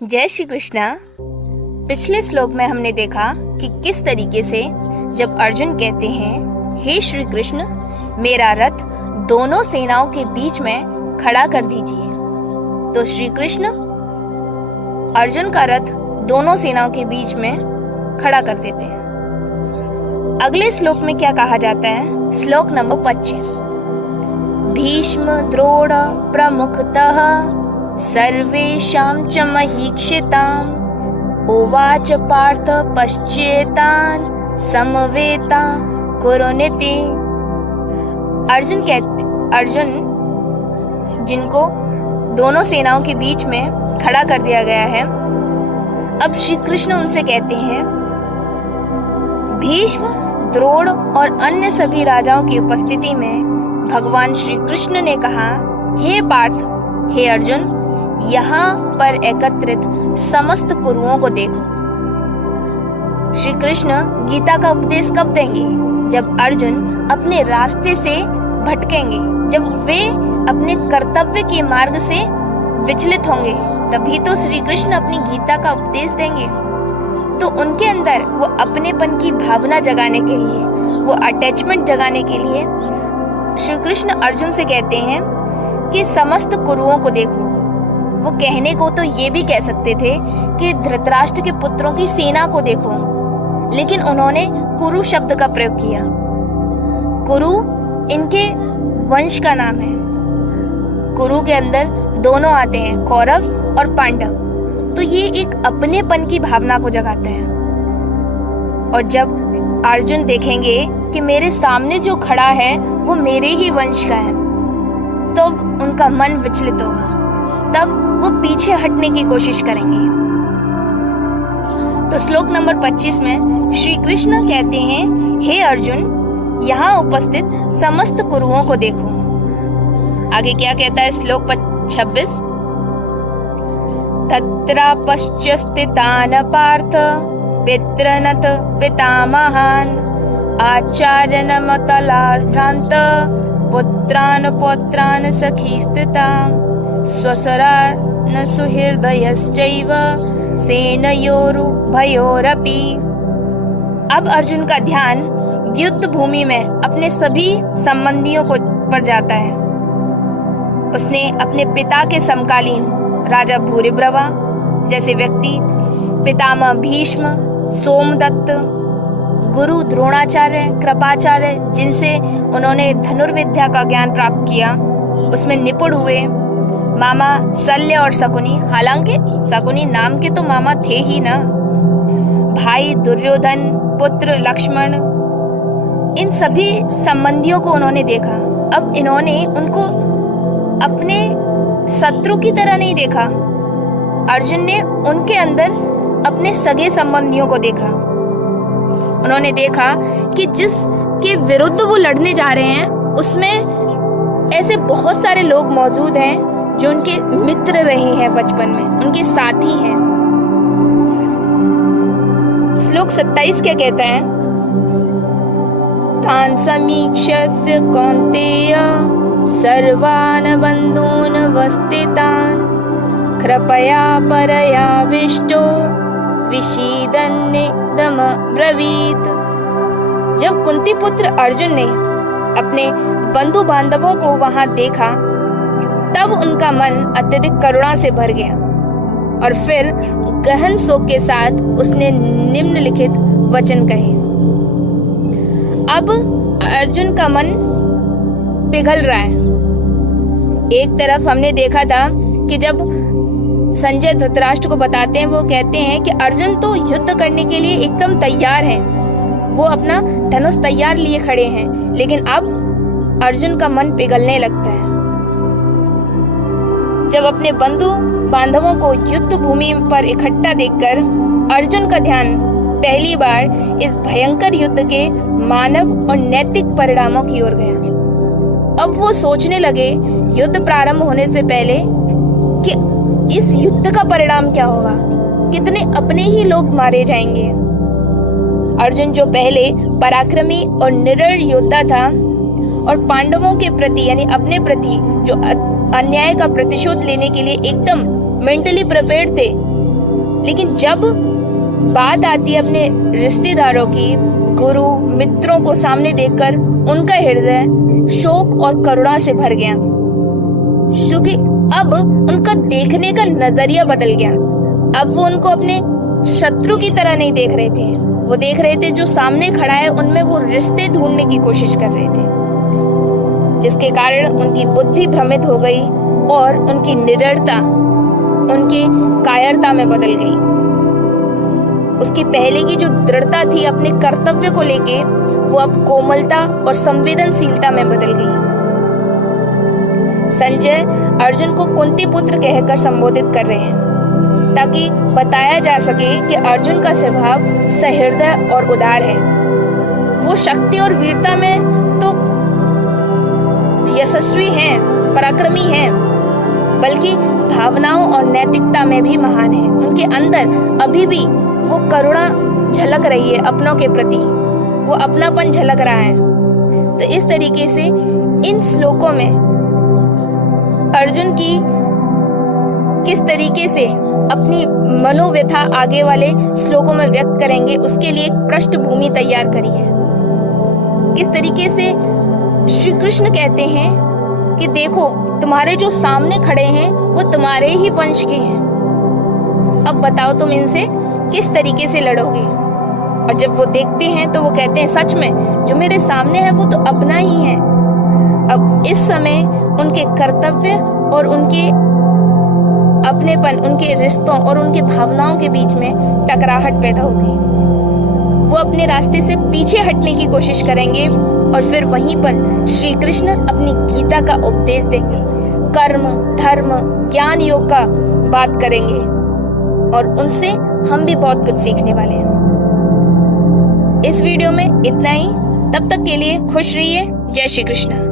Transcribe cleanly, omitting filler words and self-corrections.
जय श्री कृष्णा। पिछले श्लोक में हमने देखा कि किस तरीके से जब अर्जुन कहते हैं, हे श्री कृष्ण, मेरा रथ दोनों सेनाओं के बीच में खड़ा कर दीजिए, तो श्री कृष्ण अर्जुन का रथ दोनों सेनाओं के बीच में खड़ा कर देते हैं। अगले श्लोक में क्या कहा जाता है? श्लोक नंबर 25, भीष्म द्रोण प्रमुखतः सर्वेषां च महीक्षिताम् उवाच पार्थ पश्चेतान् समवेता कुरुनिति। अर्जुन जिनको दोनों सेनाओं के बीच में खड़ा कर दिया गया है, अब श्री कृष्ण उनसे कहते हैं, भीष्म द्रोण और अन्य सभी राजाओं की उपस्थिति में भगवान श्री कृष्ण ने कहा, हे पार्थ, हे अर्जुन, यहाँ पर एकत्रित समस्त कुरुओं को देखो। श्री कृष्ण गीता का उपदेश कब देंगे? जब अर्जुन अपने रास्ते से भटकेंगे, जब वे अपने कर्तव्य के मार्ग से विचलित होंगे, तभी तो श्री कृष्ण अपनी गीता का उपदेश देंगे। तो उनके अंदर वो अपनेपन की भावना जगाने के लिए, वो अटैचमेंट जगाने के लिए श्री कृष्ण अर्जुन से कहते हैं कि समस्त कुरुओं को देखो। वो कहने को तो ये भी कह सकते थे कि धृतराष्ट्र के पुत्रों की सेना को देखो, लेकिन उन्होंने कुरु शब्द का प्रयोग किया। कुरु इनके वंश का नाम है। कुरु के अंदर दोनों आते हैं, कौरव और पांडव। तो ये एक अपनेपन की भावना को जगाता है। और जब अर्जुन देखेंगे कि मेरे सामने जो खड़ा है वो मेरे ही वंश का है, तो उनका मन विचलित होगा, तब वो पीछे हटने की कोशिश करेंगे। तो श्लोक नंबर 25 में श्री कृष्ण कहते हैं, हे अर्जुन, यहाँ उपस्थित समस्त कुरुओं को देखो। आगे क्या कहता है श्लोक 26, तत्र पश्यस्थितान् पार्थ पितृनत पितामहान् आचार्यनमतलाभ्रान्त पुत्रान् पौत्रान् सखीस्थिताम् स्वसुरान् सुहृदयश्चैव सेनयोरुभयोरपि। अब अर्जुन का ध्यान युद्ध भूमि में अपने सभी संबंधियों को पर जाता है। उसने अपने पिता के समकालीन राजा भूरिश्रवा जैसे व्यक्ति, पितामह भीष्म, सोमदत्त, गुरु द्रोणाचार्य, कृपाचार्य, जिनसे उन्होंने धनुर्विद्या का ज्ञान प्राप्त किया, उसमें निपुण हुए, मामा शल्य और शकुनी, हालांकि शकुनी नाम के तो मामा थे ही ना, भाई दुर्योधन, पुत्र लक्ष्मण, इन सभी संबंधियों को उन्होंने देखा। अब इन्होंने उनको अपने शत्रु की तरह नहीं देखा। अर्जुन ने उनके अंदर अपने सगे संबंधियों को देखा। उन्होंने देखा कि जिसके विरुद्ध वो लड़ने जा रहे हैं उसमें ऐसे बहुत सारे लोग मौजूद हैं जो उनके मित्र रहे हैं बचपन में, उनके साथी हैं। श्लोक 27 क्या कहता है? तान् समीक्ष्य कौन्तेय सर्वान् बन्धून् वस्थितान् कृपया परयाविष्टो विषीदन्निदमब्रवीत्। जब कुंती पुत्र अर्जुन ने अपने बंधु बांधवों को वहां देखा, तब उनका मन अत्यधिक करुणा से भर गया और फिर गहन शोक के साथ उसने निम्नलिखित वचन कहे। अब अर्जुन का मन पिघल रहा है। एक तरफ हमने देखा था कि जब संजय धृतराष्ट्र को बताते हैं, वो कहते हैं कि अर्जुन तो युद्ध करने के लिए एकदम तैयार हैं, वो अपना धनुष तैयार लिए खड़े हैं, लेकिन अब अर्जुन का मन पिघलने लगता है। जब अपने बंधु बांधवों को युद्ध भूमि पर इकट्ठा देखकर अर्जुन का ध्यान पहली बार इस भयंकर युद्ध के मानव और नैतिक परिणामों की ओर गया। अब वो सोचने लगे युद्ध प्रारंभ होने से पहले कि इस युद्ध का परिणाम क्या होगा, कितने अपने ही लोग मारे जाएंगे। अर्जुन जो पहले पराक्रमी और निडर योद्धा था और पांडवों के प्रति यानी अपने प्रति जो अन्याय का प्रतिशोध लेने के लिए एकदम मेंटली प्रिपेयर्ड थे, लेकिन जब बात आती है अपने रिश्तेदारों की, गुरु मित्रों को सामने देखकर उनका हृदय शोक और करुणा से भर गया, क्योंकि अब उनका देखने का नजरिया बदल गया। अब वो उनको अपने शत्रु की तरह नहीं देख रहे थे, वो देख रहे थे जो सामने खड़ा है उनमें वो रिश्ते ढूंढने की कोशिश कर रहे थे, जिसके कारण उनकी बुद्धि भ्रमित हो गई और उनकी निडरता उनके कायरता में बदल गई। उसकी पहले की जो दृढ़ता थी अपने कर्तव्य को लेके, वो अब कोमलता और संवेदनशीलता में बदल गई। संजय अर्जुन को कुंती पुत्र कहकर संबोधित कर रहे हैं ताकि बताया जा सके कि अर्जुन का स्वभाव सहृदय और उदार है। वो शक्ति और वीरता में तो यशस्वी हैं, पराक्रमी हैं, बल्कि भावनाओं और नैतिकता में भी महान है। उनके अंदर अभी भी वो करुणा झलक रही है, अपनों के प्रति वो अपनापन झलक रहा है। तो इस तरीके से इन श्लोकों में अर्जुन की किस तरीके से अपनी मनोव्यथा आगे वाले श्लोकों में व्यक्त करेंगे, उसके लिए एक पृष्ठभूमि तैयार करी है। किस तरीके से श्री कृष्ण कहते हैं कि देखो तुम्हारे जो सामने खड़े हैं वो तुम्हारे ही वंश के हैं, अब बताओ तुम इनसे किस तरीके से लड़ोगे। और जब वो देखते हैं तो वो कहते हैं सच में जो मेरे सामने है वो तो अपना ही है। अब इस समय उनके कर्तव्य और उनके अपनेपन, उनके रिश्तों और उनके भावनाओं के बीच में टकराहट पैदा होगी। वो अपने रास्ते से पीछे हटने की कोशिश करेंगे और फिर वहीं पर श्री कृष्ण अपनी गीता का उपदेश देंगे, कर्म धर्म ज्ञान योग का बात करेंगे और उनसे हम भी बहुत कुछ सीखने वाले हैं। इस वीडियो में इतना ही, तब तक के लिए खुश रहिए। जय श्री कृष्ण।